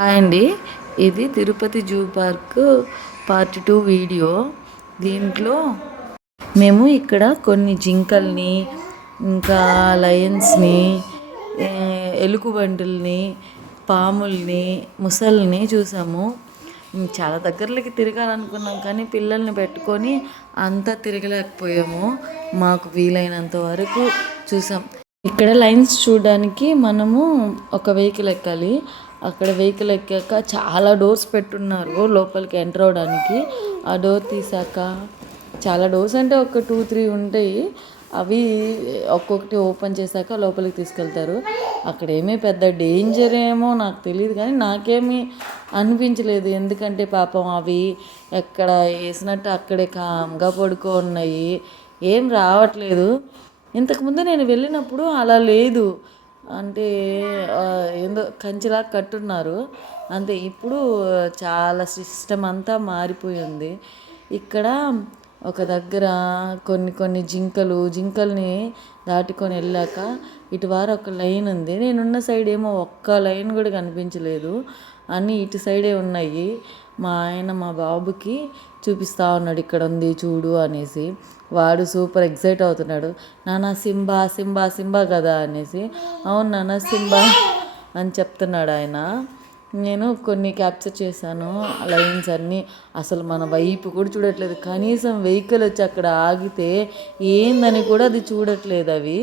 Hi అండి. ఇది Tirupati zoo park part 2 video. దీంట్లో మేము ఇక్కడ కొన్ని జింకల్ని, ఇంకా లయన్స్ని, ఎలుగుబంటుల్ని, పాముల్ని, ముసల్ని చూసాము. చాలా దగ్గరలోకి తిరగాలనుకున్నాం కానీ పిల్లల్ని పెట్టుకొని అంతా తిరగలేకపోయాము. మాకు వీలైనంత వరకు చూసాం. ఇక్కడ లైన్స్ చూడడానికి మనము ఒక వెహికల్ ఎక్కాలి. అక్కడ వెహికల్ ఎక్కాక చాలా డోర్స్ పెట్టున్నారు లోపలికి ఎంటర్ అవడానికి. ఆ డోర్ తీసాక చాలా డోర్స్ అంటే ఒక 2-3 ఉంటాయి. అవి ఒక్కొక్కటి ఓపెన్ చేశాక లోపలికి తీసుకెళ్తారు. అక్కడ ఏమీ పెద్ద డేంజర్ ఏమో నాకు తెలియదు కానీ నాకేమీ అనిపించలేదు. ఎందుకంటే పాపం అవి ఎక్కడ వేసినట్టు అక్కడే కామ్గా పడుకో ఉన్నాయి, ఏం రావట్లేదు. ఇంతకుముందు నేను వెళ్ళినప్పుడు అలా లేదు, అంటే ఏందో కంచిలా కట్టున్నారు అంతే. ఇప్పుడు చాలా సిస్టమ్ అంతా మారిపోయింది. ఇక్కడ ఒక దగ్గర కొన్ని జింకల్ని దాటుకొని వెళ్ళాక ఇటువారు ఒక లైన్ ఉంది. నేనున్న సైడ్ ఏమో ఒక్క లైన్ కూడా కనిపించలేదు, అన్నీ ఇటు సైడే ఉన్నాయి. మా ఆయన మా బాబుకి చూపిస్తూ ఉన్నాడు, ఇక్కడ ఉంది చూడు అనేసి. వాడు సూపర్ ఎక్సైట్ అవుతున్నాడు. నాన్న సింబా సింబా సింబా కదా అనేసి. అవును నాన్న సింబా అని చెప్తున్నాడు ఆయన. నేను కొన్ని క్యాప్చర్ చేశాను లైన్స్ అన్నీ. అసలు మన వైపు కూడా చూడట్లేదు, కనీసం వెహికల్ వచ్చి అక్కడ ఆగితే ఏందని కూడా అది చూడట్లేదు. అవి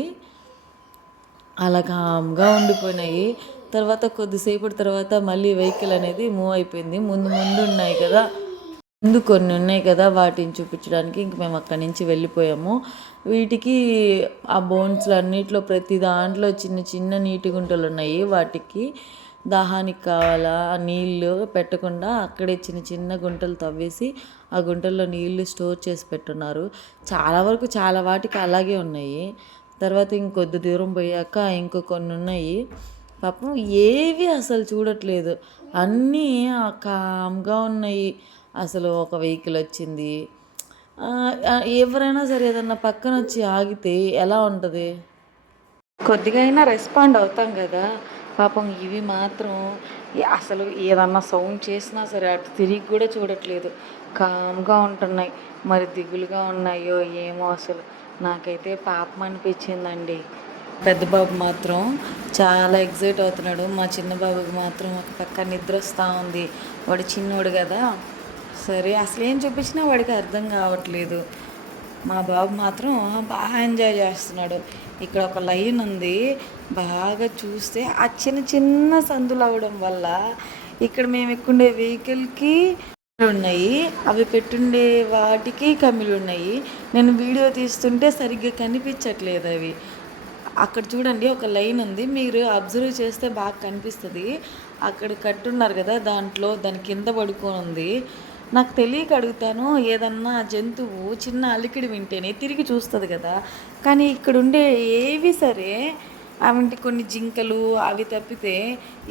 అలా కామ్గా ఉండిపోయినాయి. తర్వాత కొద్దిసేపటి తర్వాత మళ్ళీ వెహికల్ అనేది మూవ్ అయిపోయింది. ముందు ఉన్నాయి కదా, ముందు కొన్ని ఉన్నాయి కదా, వాటిని చూపించడానికి ఇంక మేము అక్కడి నుంచి వెళ్ళిపోయాము. వీటికి ఆ బోన్స్లు అన్నిట్లో ప్రతి దాంట్లో చిన్న చిన్న నీటి గుంటలు ఉన్నాయి. వాటికి దాహానికి కావాలా ఆ నీళ్ళు పెట్టకుండా అక్కడే చిన్న చిన్న గుంటలు తవ్వేసి ఆ గుంటల్లో నీళ్లు స్టోర్ చేసి పెట్టున్నారు. చాలా వరకు చాలా వాటికి అలాగే ఉన్నాయి. తర్వాత ఇంకొద్ది దూరం పోయాక ఇంకో కొన్ని ఉన్నాయి. పాపం ఏవి అసలు చూడట్లేదు, అన్నీ కామ్గా ఉన్నాయి. అసలు ఒక వెహికల్ వచ్చింది, ఎవరైనా సరే ఏదన్నా పక్కన వచ్చి ఆగితే ఎలా ఉంటుంది? కొద్దిగా అయినా రెస్పాండ్ అవుతాం కదా. పాపం ఇవి మాత్రం అసలు ఏదన్నా సౌండ్ చేసినా సరే అటు తిరిగి కూడా చూడట్లేదు, కామ్గా ఉంటున్నాయి. మరి దిగులుగా ఉన్నాయో ఏమో, అసలు నాకైతే పాపం అనిపించిందండి. పెద్ద బాబు మాత్రం చాలా ఎగ్జైట్ అవుతున్నాడు. మా చిన్న బాబుకి మాత్రం ఒక పక్క నిద్ర వస్తూ ఉంది. వాడు చిన్నోడు కదా, సరే అసలు ఏం చూపించినా వాడికి అర్థం కావట్లేదు. మా బాబు మాత్రం బాగా ఎంజాయ్ చేస్తున్నాడు. ఇక్కడ ఒక లైన్ ఉంది, బాగా చూస్తే ఆ చిన్న చిన్న సందులు అవ్వడం వల్ల ఇక్కడ మేము ఎక్కుండే వెహికల్కి ఉన్నాయి, అవి పెట్టుండే వాటికి కమ్మిలు ఉన్నాయి. నేను వీడియో తీస్తుంటే సరిగ్గా కనిపించట్లేదు అవి. అక్కడ చూడండి ఒక లైన్ ఉంది, మీరు అబ్జర్వ్ చేస్తే బాగా కనిపిస్తుంది. అక్కడ కట్టున్నారు కదా, దాని కింద పడుకొని ఉంది. నాకు తెలియక అడుగుతాను, ఏదన్నా జంతువు చిన్న అలికిడి వింటేనే తిరిగి చూస్తుంది కదా, కానీ ఇక్కడ ఉండే ఏవి సరే అవంటి కొన్ని జింకలు అవి తప్పితే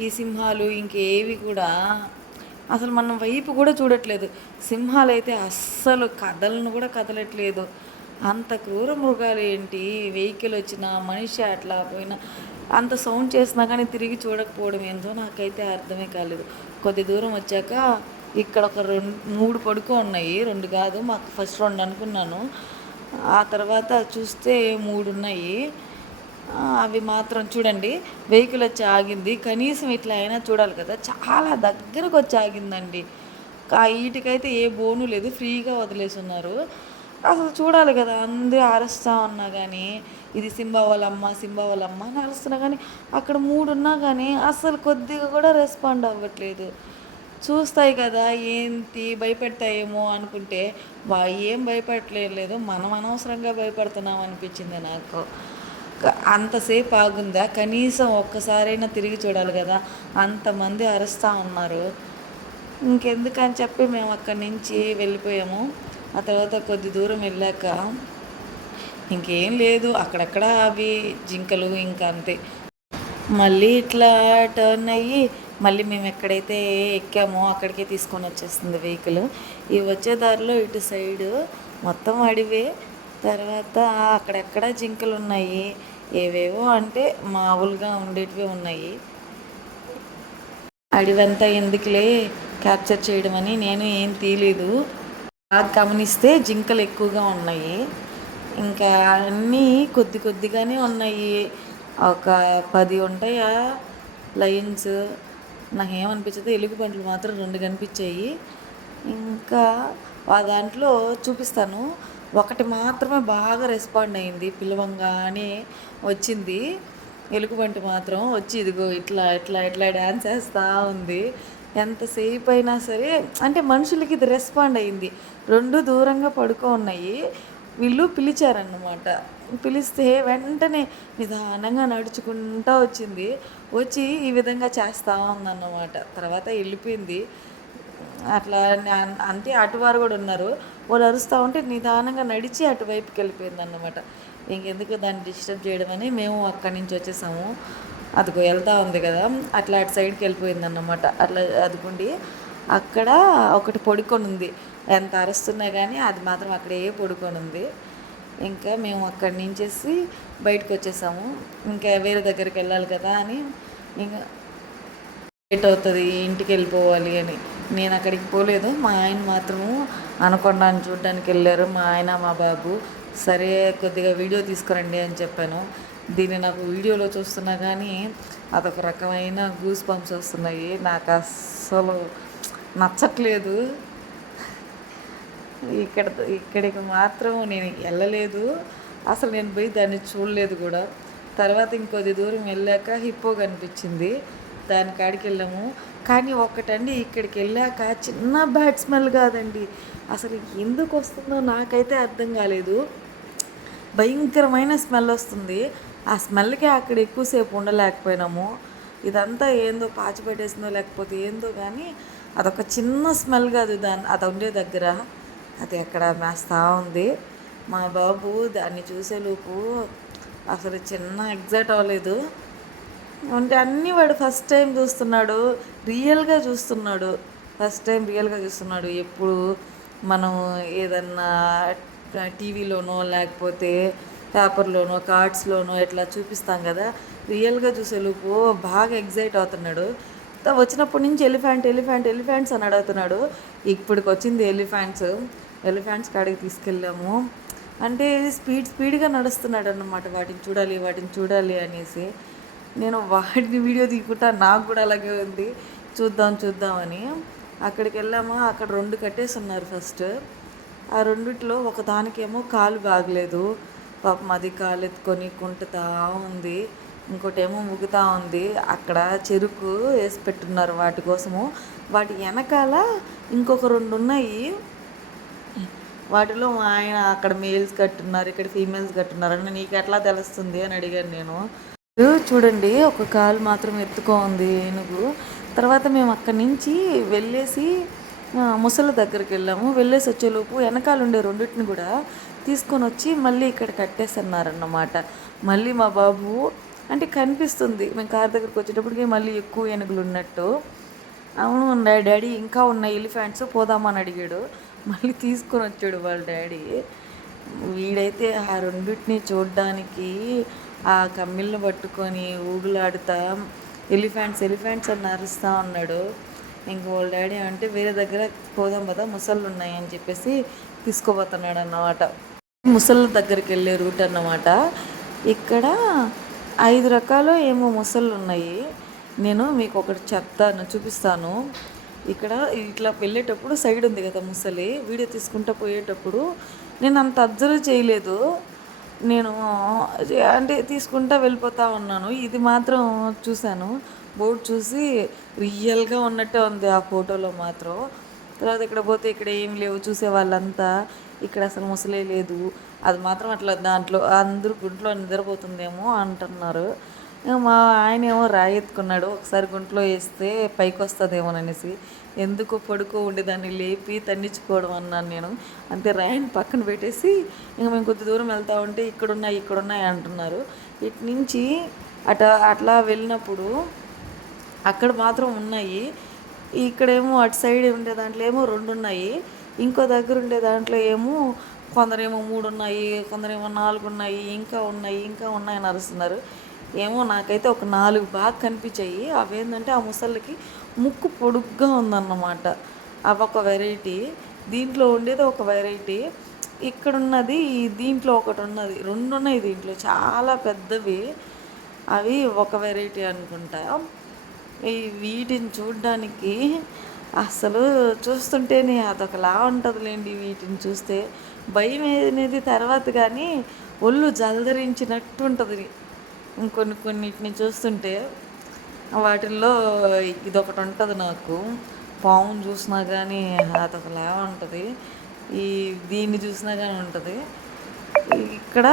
ఈ సింహాలు ఇంకేవి కూడా అసలు మనం వైపు కూడా చూడట్లేదు. సింహాలు అయితే అస్సలు కదలను కూడా కదలట్లేదు. అంత క్రూర మృగాలు ఏంటి, వెహికల్ వచ్చినా మనిషి అట్లా పోయినా అంత సౌండ్ చేసినా కానీ తిరిగి చూడకపోవడం ఏందో నాకైతే అర్థమే కాలేదు. కొద్ది దూరం వచ్చాక ఇక్కడ ఒక 3 పడుకో ఉన్నాయి, 2 కాదు, మాకు ఫస్ట్ 2 అనుకున్నాను. ఆ తర్వాత చూస్తే 3 ఉన్నాయి. అవి మాత్రం చూడండి, వెహికల్ వచ్చి ఆగింది, కనీసం ఇట్లా అయినా చూడాలి కదా, చాలా దగ్గరకు వచ్చి ఆగిందండి. వీటికైతే ఏ బోను లేదు, ఫ్రీగా వదిలేసి ఉన్నారు. అసలు చూడాలి కదా, అందరూ అరుస్తూ ఉన్నా కానీ ఇది సింబా వాళ్ళమ్మ అని అరుస్తున్నా కానీ అక్కడ 3 ఉన్నా కానీ అసలు కొద్దిగా కూడా రెస్పాండ్ అవ్వట్లేదు. చూస్తాయి కదా, ఏంటి భయపెడతాయేమో అనుకుంటే ఏం భయపడలేదు. మనం అనవసరంగా భయపడుతున్నాం అనిపించింది నాకు. అంతసేపు ఆగుందా, కనీసం ఒక్కసారైనా తిరిగి చూడాలి కదా, అంతమంది అరుస్తూ ఉన్నారు. ఇంకెందుకని చెప్పి మేము అక్కడి నుంచి వెళ్ళిపోయాము. ఆ తర్వాత కొద్ది దూరం వెళ్ళాక ఇంకేం లేదు, అక్కడక్కడ అవి జింకలు ఇంకా అంతే. మళ్ళీ ఇట్లా టర్న్ అయ్యి మళ్ళీ మేము ఎక్కడైతే ఎక్కామో అక్కడికే తీసుకొని వచ్చేస్తుంది వెహికల్. ఈ వచ్చే దారిలో ఇటు సైడు మొత్తం అడివే. తర్వాత అక్కడెక్కడ జింకలు ఉన్నాయి, ఏవేవో అంటే మామూలుగా ఉండేటివి ఉన్నాయి. అడివంతా ఎందుకులే క్యాప్చర్ చేయడం అని నేను ఏం తీయలేదు. బాగా గమనిస్తే జింకలు ఎక్కువగా ఉన్నాయి. ఇంకా అన్నీ కొద్ది కొద్దిగానే ఉన్నాయి. ఒక 10 ఉంటాయా లయన్స్. నాకేమనిపించదు, ఎలుగుబంట్లు మాత్రం 2 కనిపించాయి. ఇంకా దాంట్లో చూపిస్తాను. ఒకటి మాత్రమే బాగా రెస్పాండ్ అయింది, పిలవంగానే వచ్చింది. ఎలుగుబంటి మాత్రం వచ్చి ఇదిగో ఇట్లా ఇట్లా ఇట్లా డ్యాన్స్ వేస్తూ ఉంది. ఎంతసేపు అయినా సరే, అంటే మనుషులకి ఇది రెస్పాండ్ అయింది. 2 దూరంగా పడుకో ఉన్నాయి. వీళ్ళు పిలిచారన్నమాట. పిలిస్తే వెంటనే నిదానంగా నడుచుకుంటూ వచ్చింది. వచ్చి ఈ విధంగా చేస్తూ ఉందన్నమాట. తర్వాత వెళ్ళిపోయింది. అట్లా అంటే అటువారు కూడా ఉన్నారు. వాళ్ళు అరుస్తూ ఉంటే నిదానంగా నడిచి అటువైపుకి వెళ్ళిపోయింది అన్నమాట. ఇంకెందుకు దాన్ని డిస్టర్బ్ చేయడం అని మేము అక్కడి నుంచి వచ్చేసాము. అదిగో వెళ్తూ ఉంది కదా, అట్లా అటు సైడ్కి వెళ్ళిపోయింది అన్నమాట. అట్లా అదుకుండి అక్కడ ఒకటి పడుకొని ఉంది. ఎంత అరుస్తున్నా కానీ అది మాత్రం అక్కడే పడుకొని ఉంది. ఇంకా మేము అక్కడి నుంచేసి బయటకు వచ్చేసాము. ఇంకా వేరే దగ్గరికి వెళ్ళాలి కదా అని, ఇంకా లేట్ అవుతుంది ఇంటికి వెళ్ళిపోవాలి అని నేను అక్కడికి పోలేదు. మా ఆయన మాత్రము అనకొండని చూడడానికి వెళ్ళారు, మా ఆయన మా బాబు. సరే కొద్దిగా వీడియో తీసుకురండి అని చెప్పాను. దీన్ని నాకు వీడియోలో చూస్తున్నా కానీ అదొక రకమైన గూస్ బంప్స్ వస్తున్నాయి. నాకు అస్సలు నచ్చట్లేదు. ఇక్కడికి మాత్రం నేను వెళ్ళలేదు, అసలు నేను పోయి దాన్ని చూడలేదు కూడా. తర్వాత ఇంకొద్ది దూరం వెళ్ళాక హిప్పో కనిపించింది, దాని కాడికి వెళ్ళాము. కానీ ఒక్కటండి, ఇక్కడికి వెళ్ళాక చిన్న బ్యాడ్ స్మెల్ కాదండి, అసలు ఎందుకు వస్తుందో నాకైతే అర్థం కాలేదు. భయంకరమైన స్మెల్ వస్తుంది. ఆ స్మెల్కి అక్కడ ఎక్కువసేపు ఉండలేకపోయినాము. ఇదంతా ఏందో పాచి పెట్టేసిందో లేకపోతే ఏందో కానీ అదొక చిన్న స్మెల్ కాదు. అది ఉండే దగ్గర అది అక్కడ మేస్తూ ఉంది. మా బాబు దాన్ని చూసేలోపు అసలు చిన్న ఎగ్జైట్ అవ్వలేదు. అంటే అన్నీ వాడు ఫస్ట్ టైం చూస్తున్నాడు, రియల్గా చూస్తున్నాడు. ఫస్ట్ టైం రియల్గా చూస్తున్నాడు. ఎప్పుడు మనం ఏదన్నా టీవీలోనో లేకపోతే పేపర్లోనో కార్డ్స్లోనో ఇట్లా చూపిస్తాం కదా, రియల్గా చూసేలోపు బాగా ఎగ్జైట్ అవుతున్నాడు. వచ్చినప్పటి నుంచి ఎలిఫెంట్స్ అని అడుగుతున్నాడు. ఇప్పటికి వచ్చింది ఎలిఫెంట్స్ కాడికి తీసుకెళ్ళాము. అంటే స్పీడ్గా నడుస్తున్నాడు అన్నమాట. వాటిని చూడాలి అనేసి నేను వాటిని వీడియో తీసుకుంటా, నాకు కూడా అలాగే ఉంది, చూద్దామని అక్కడికి వెళ్ళాము. అక్కడ 2 కట్టేసి ఉన్నారు ఫస్ట్. ఆ రెండిట్లో ఒక దానికేమో కాలు బాగలేదు, పాపం అది కాలు ఎత్తుకొని కుంటుతా ఉంది. ఇంకోటేమో ముగుతూ ఉంది. అక్కడ చెరుకు వేసి పెట్టున్నారు వాటి కోసము. వాటి వెనకాల ఇంకొక 2 ఉన్నాయి. వాటిలో మా ఆయన అక్కడ మేల్స్ కట్టున్నారు, ఇక్కడ ఫీమేల్స్ కట్టున్నారు అని నీకు ఎట్లా తెలుస్తుంది అని అడిగాను నేను. చూడండి, ఒక కాలు మాత్రం ఎత్తుకోంది ఏనుగు. తర్వాత మేము అక్కడి నుంచి వెళ్ళేసి ముసలి దగ్గరికి వెళ్ళాము. వెళ్ళేసి వచ్చేలోపు వెనకాల ఉండే 2 కూడా తీసుకొని వచ్చి మళ్ళీ ఇక్కడ కట్టేస్తున్నారన్నమాట. మళ్ళీ మా బాబు అంటే కనిపిస్తుంది, మేము కార్ దగ్గరికి వచ్చేటప్పటికి మళ్ళీ ఎక్కువ ఏనుగులు ఉన్నట్టు. అవును డాడీ ఇంకా ఉన్నాయి ఎలిఫెంట్స్, పోదామని అడిగాడు. మళ్ళీ తీసుకొని వచ్చాడు వాళ్ళ డాడీ. వీడైతే ఆ 2 చూడడానికి ఆ కమ్మిళ్ళను పట్టుకొని ఊగులాడుతా ఎలిఫెంట్స్ అని అరుస్తూ ఉన్నాడు. ఇంక వాళ్ళ డాడీ అంటే వేరే దగ్గర పోదాం కదా, ముసళ్ళు ఉన్నాయని చెప్పేసి తీసుకుపోతున్నాడు అన్నమాట. ముసళ్ళ దగ్గరికి వెళ్ళే రూట్ అన్నమాట. ఇక్కడ 5 రకాలు ఏమో ముసళ్ళు ఉన్నాయి. నేను మీకు ఒకటి చూపిస్తాను. ఇక్కడ ఇట్లా వెళ్ళేటప్పుడు సైడ్ ఉంది కదా ముసలి, వీడియో తీసుకుంటూ పోయేటప్పుడు నేను అంత అబ్జర్వ్ చేయలేదు. నేను అంటే తీసుకుంటూ వెళ్ళిపోతూ ఉన్నాను. ఇది మాత్రం చూశాను, బోర్డు చూసి రియల్గా ఉన్నట్టే ఉంది ఆ ఫోటోలో మాత్రం. తర్వాత ఇక్కడ పోతే ఇక్కడ ఏం లేవు, చూసే వాళ్ళంతా ఇక్కడ అసలు ముసలే లేదు. అది మాత్రం అట్లా దాంట్లో అందరూ గుంట్లో నిద్రపోతుందేమో అంటున్నారు. మా ఆయన ఏమో రాయి ఎత్తుకున్నాడు, ఒకసారి గుంట్లో వేస్తే పైకి వస్తుందేమోననేసి. ఎందుకు పడుకో ఉండి దాన్ని లేపి తన్నించుకోవడం అన్నాను నేను. అంతే రాయిని పక్కన పెట్టేసి ఇంకా మేము కొద్ది దూరం వెళ్తూ ఉంటే ఇక్కడున్నాయి అంటున్నారు. ఇటు నుంచి అట్లా వెళ్ళినప్పుడు అక్కడ మాత్రం ఉన్నాయి. ఇక్కడేమో అటు సైడ్ ఉండే దాంట్లో ఏమో 2 ఉన్నాయి, ఇంకో దగ్గర ఉండే దాంట్లో ఏమో కొందరేమో 3 ఉన్నాయి, కొందరేమో 4 ఉన్నాయి, ఇంకా ఉన్నాయి అని అరుస్తున్నారు. ఏమో నాకైతే ఒక 4 బాగా కనిపించాయి. అవేంటంటే ఆ ముసళ్ళకి ముక్కు పొడుగ్గా ఉందన్నమాట. అవొక వెరైటీ. దీంట్లో ఉండేది ఒక వెరైటీ. ఇక్కడున్నది దీంట్లో ఒకటున్నది. 2 ఉన్నాయి దీంట్లో. చాలా పెద్దవి. అవి ఒక వెరైటీ అనుకుంటా. ఈ వీటిని చూడ్డానికి అస్సలు చూస్తుంటేనే అదొకలా ఉంటదిలేండి వీటిని చూస్తే. భయం అనేది తర్వాత కానీ ఒళ్ళు జలదరించినట్టు ఉంటది. కొన్నిటిని చూస్తుంటే వాటిల్లో ఇదొకటి ఉంటది నాకు. పాముని చూసినా కానీ అదొకలా ఉంటది. ఈ దీన్ని చూసినా కానీ ఉంటది. ఇక్కడ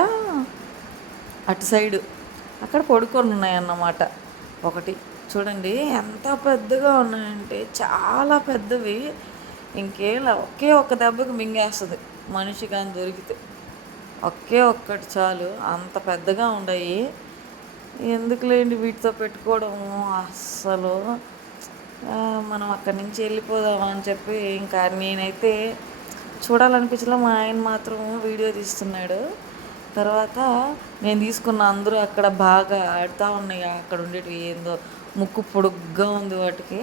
అటు సైడు అక్కడ పడుకొని ఉన్నాయన్నమాట. ఒకటి చూడండి ఎంత పెద్దగా ఉన్నాయంటే చాలా పెద్దవి. ఇంకేలా ఒకే ఒక్క దెబ్బకి మింగేస్తుంది మనిషి కానీ దొరికితే. ఒకే ఒక్కటి చాలు, అంత పెద్దగా ఉన్నాయి. ఎందుకులేండి వీటితో పెట్టుకోవడము అస్సలు. మనం అక్కడి నుంచి వెళ్ళిపోదామా అని చెప్పి ఇంకా నేనైతే చూడాలనిపించలే. మా ఆయన మాత్రం వీడియో తీస్తున్నాడు. తర్వాత నేను తీసుకున్న అందరూ అక్కడ బాగా ఆడుతూ ఉన్నాయి. అక్కడ ఉండేటివి ఏందో ముక్కు పొడుగ్గా ఉంది వాటికి.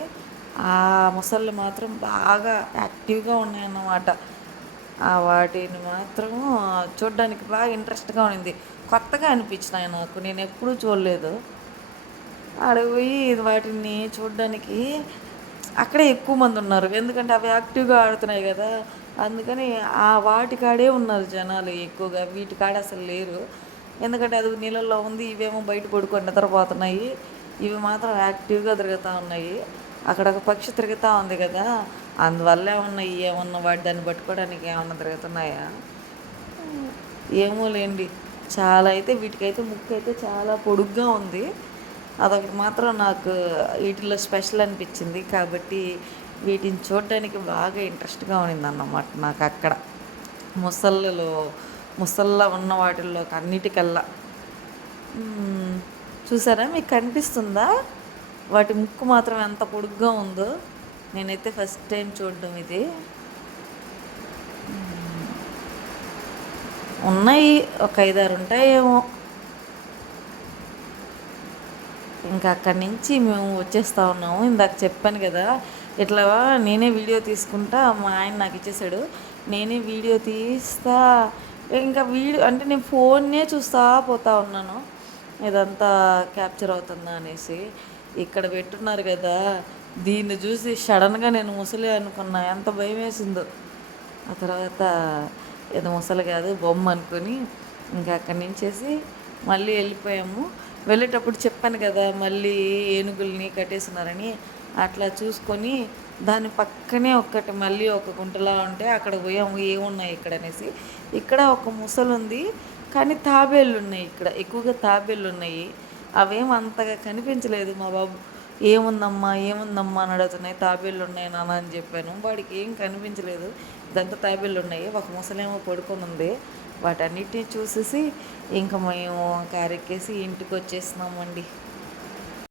ఆ మొసళ్ళు మాత్రం బాగా యాక్టివ్గా ఉన్నాయన్నమాట. వాటిని మాత్రం చూడ్డానికి బాగా ఇంట్రెస్ట్గా ఉండింది. కొత్తగా అనిపించినాయి నాకు, నేను ఎప్పుడూ చూడలేదు. ఆడకు పోయి వాటిని చూడ్డానికి అక్కడే ఎక్కువ మంది ఉన్నారు. ఎందుకంటే అవి యాక్టివ్గా ఆడుతున్నాయి కదా, అందుకని ఆ వాటికాడే ఉన్నారు జనాలు ఎక్కువగా. వీటికాడ అసలు లేరు. ఎందుకంటే అది నీళ్ళల్లో ఉంది, ఇవేమో బయట పడుకొని నిద్రపోతున్నాయి. ఇవి మాత్రం యాక్టివ్గా తిరుగుతూ ఉన్నాయి. అక్కడ ఒక పక్షి తిరుగుతూ ఉంది కదా, అందువల్ల ఏమన్నా వాటి దాన్ని పట్టుకోవడానికి ఏమన్నా తిరుగుతున్నాయా ఏమో లేండి. చాలా అయితే వీటికైతే ముక్కు అయితే చాలా పొడుగ్గా ఉంది. అదొకటి మాత్రం నాకు వీటిలో స్పెషల్ అనిపించింది. కాబట్టి వీటిని చూడడానికి బాగా ఇంట్రెస్ట్గా ఉన్నిందన్నమాట నాకు అక్కడ. ముసళ్ళ ఉన్న వాటిల్లో అన్నిటికల్లా. చూసారా, మీకు కనిపిస్తుందా వాటి ముక్కు మాత్రం ఎంత పొడుగ్గా ఉందో? నేనైతే ఫస్ట్ టైం చూడడం ఇది. ఉన్నాయి, ఒక 5-6 ఉంటాయేమో. ఇంకా అక్కడి నుంచి మేము వచ్చేస్తూ ఉన్నాము. ఇందాక చెప్పాను కదా, ఇట్లా నేనే వీడియో తీసుకుంటా, మా ఆయన నాకు ఇచ్చేసాడు. నేనే వీడియో తీస్తా, ఇంకా వీడియో అంటే నేను ఫోన్నే చూస్తూ పోతా ఉన్నాను, ఇదంతా క్యాప్చర్ అవుతుందా అనేసి. ఇక్కడ పెట్టున్నారు కదా, దీన్ని చూసి సడన్గా నేను ముసలి అనుకున్నా. ఎంత భయం వేసిందో. ఆ తర్వాత ఏదో ముసలి కాదు బొమ్మ అనుకొని ఇంకా అక్కడి నుంచేసి మళ్ళీ వెళ్ళిపోయాము. వెళ్ళేటప్పుడు చెప్పాను కదా మళ్ళీ ఏనుగుల్ని కట్టేస్తున్నారని. అట్లా చూసుకొని దాని పక్కనే మళ్ళీ ఒక గుంటలా ఉంటే అక్కడ పోయాము, ఏమున్నాయి ఇక్కడ అనేసి. ఇక్కడ ఒక ముసలు ఉంది, కానీ తాబేళ్ళు ఉన్నాయి. ఇక్కడ ఎక్కువగా తాబేళ్ళు ఉన్నాయి. అవేం అంతగా కనిపించలేదు. మా బాబు ఏముందమ్మా అని అడుగుతున్నాయి. తాబేళ్ళు ఉన్నాయి నాన్న అని చెప్పాను. వాడికి ఏం కనిపించలేదు, ఇదంతా తాబేళ్ళు ఉన్నాయి. ఒక ముసలేమో పడుకొని ఉంది. వాటన్నిటిని చూసేసి ఇంకా మేము కారెక్కేసి ఇంటికి వచ్చేసినామండి.